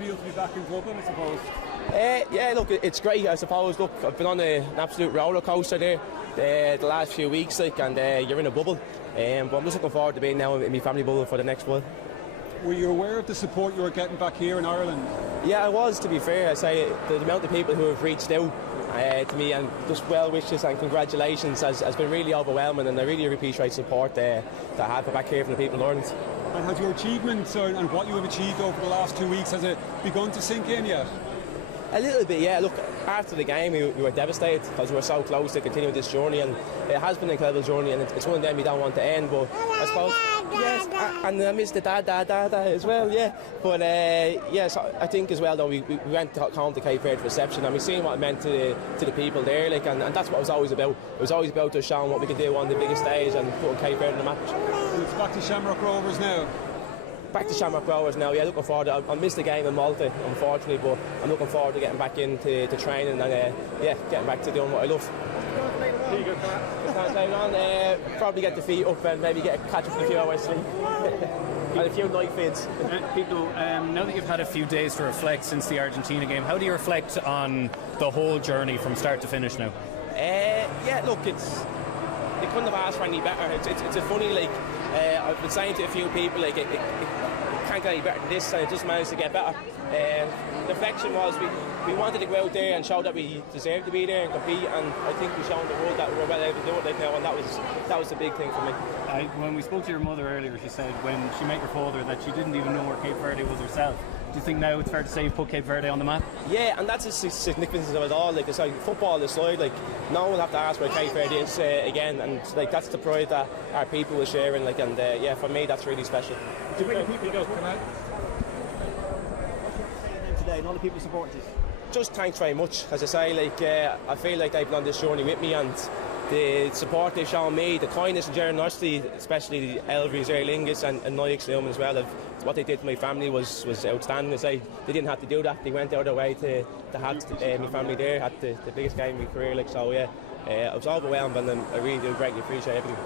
feel to be back in Dublin, I suppose? Yeah, look, it's great, I suppose. Look, I've been on an absolute roller coaster there the last few weeks, and you're in a bubble. But I'm just looking forward to being now in my family bubble for the next while. Were you aware of the support you were getting back here in Ireland? Yeah, I was, to be fair. I say the amount of people who have reached out to me and just well wishes and congratulations has been really overwhelming, and I really appreciate support that I have back here from the people in Ireland. And has your achievements and what you have achieved over the last 2 weeks, has it begun to sink in yet? A little bit, yeah. Look, after the game we were devastated because we were so close to continue this journey, and it has been an incredible journey, and it's one of them we don't want to end, but I suppose yes, and I missed the dad as well, yeah. But yes, I think as well though we went home to Cape Verde reception, and we seen what it meant to the people there, like, and that's what it was always about. It was always about us showing what we could do on the biggest stage and putting Cape Verde in the match. And it's back to Shamrock Rovers now. Back to Shamrock Rovers now, yeah, looking forward. I missed the game in Malta, unfortunately, but I'm looking forward to getting back into training and getting back to doing what I love. Probably get the feet up and maybe catch up with a few hours sleep and a few night feeds. Pico, now that you've had a few days to reflect since the Argentina game, how do you reflect on the whole journey from start to finish now? Yeah, look, they couldn't have asked for any better. It's a funny, like, I've been saying to a few people, like, it can't get any better than this, and it just managed to get better. The reflection was we wanted to go out there and show that we deserve to be there and compete, and I think we've shown the world that we're well able to do it right now, and that was the big thing for me. When we spoke to your mother earlier, she said when she met your father that she didn't even know where Cape Verde was herself. Do you think now it's fair to say you've put Cape Verde on the map? Yeah, and that's the significance of it all. Like, it's like football aside, like, no one will have to ask where Cape Verde is again, and like that's the pride that our people will share in. Like, and yeah, for me that's really special. Do you think people go come out today and all the people supporting us? Just thanks very much. As I say, like, I feel like they've been on this journey with me, and the support they've shown me, the kindness and generosity, especially Elvis, Aer Lingus and Noyix as well, what they did to my family was outstanding. I say they didn't have to do that. They went out of their way to have my family there at the biggest game of my career. Like, so yeah, I was overwhelmed, and I really do greatly appreciate everything.